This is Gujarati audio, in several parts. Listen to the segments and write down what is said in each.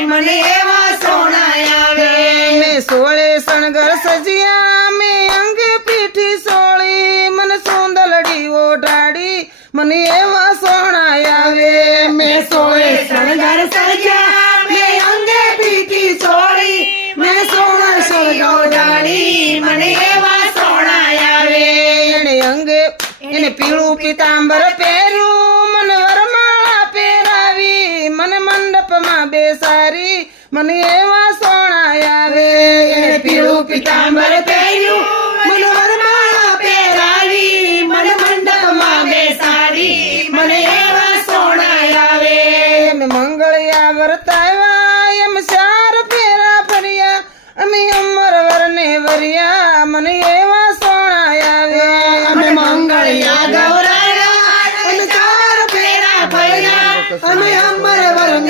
મને એવા સોનાયા રે સોળે શણગર સજિયા મે અંગે પીઠી સોળી. મને સોંદલડી ઓઢાડી મને એવા સોનાયા રે મે સોળે શણગર સજિયા એને અંગે એને પીળું પીતાંબર પે બેસારી મને એવા સોણા આવે. એને પીળું પિતાંબર પહેર્યું મને વરમાળા પહેરાવી. મને મંડપમાં બેસાડી મને એવા સોણા આવે. અમે મંગળિયા વર્તાવ્યા એમ ચાર ફેરા ફર્યા. અમે અમર વરને વર્યા મને એવા સોણા આવે. અમે મંગળિયા ગૌરાયા અને ચાર ફેરા ફર્યા. અમે અમર વરને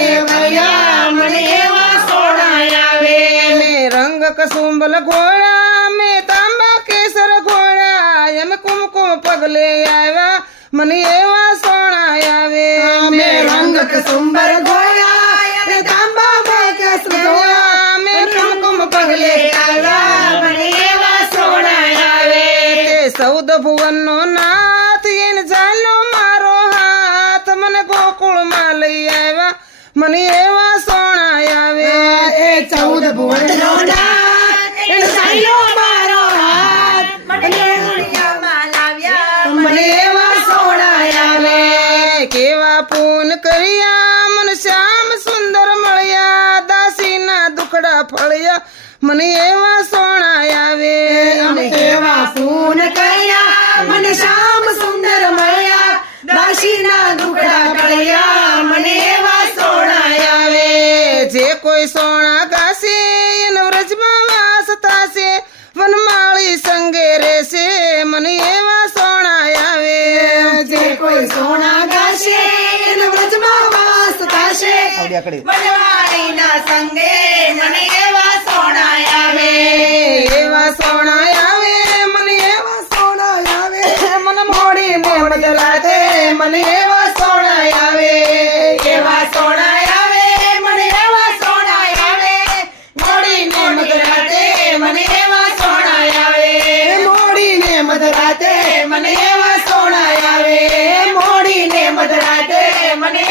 કસુંબલ ઘોડા અમે તાંબા કેસર ઘોડા એમ કુમકુમ પગલે આવ્યા મને એવા સોણા આવે. અમે રંગ કસુંબર ગોળા અને તાંબા ગોળા અમે અમે કુમકુમ પગલે આવ્યા મને એવા સોણા આવે. તે સૌદ ભુવનનો નાથ એને ચાલ્યો મારો હાથ મને ગોકુળમાં લઈ આવ્યા મને એવા સોણા આવે. એ ચૌદ ભુવનનો નાથ મને ઉડિયામાં લાવ્યા મને એવા પૂન કર્યા મને શ્યામ સુંદર મળ્યા દાસીના દુખડા ફળ્યા કર્યા મને મળ્યા દાસીના દુખડા એવા સોણા આવે જે કોઈ સોણા વનવાળીના સંગે મને એવા સોના આવે. એવા સોણા આવે મને એવા સોણા આવે. મને મોડી મોડ રાતે મને એવા આવે. સોના આવે મને એવા સોના આવે. મને એવા સોના આવે. મોડીને મધરાતે મને એવા સોના આવે. મોડીને મધરાતે મને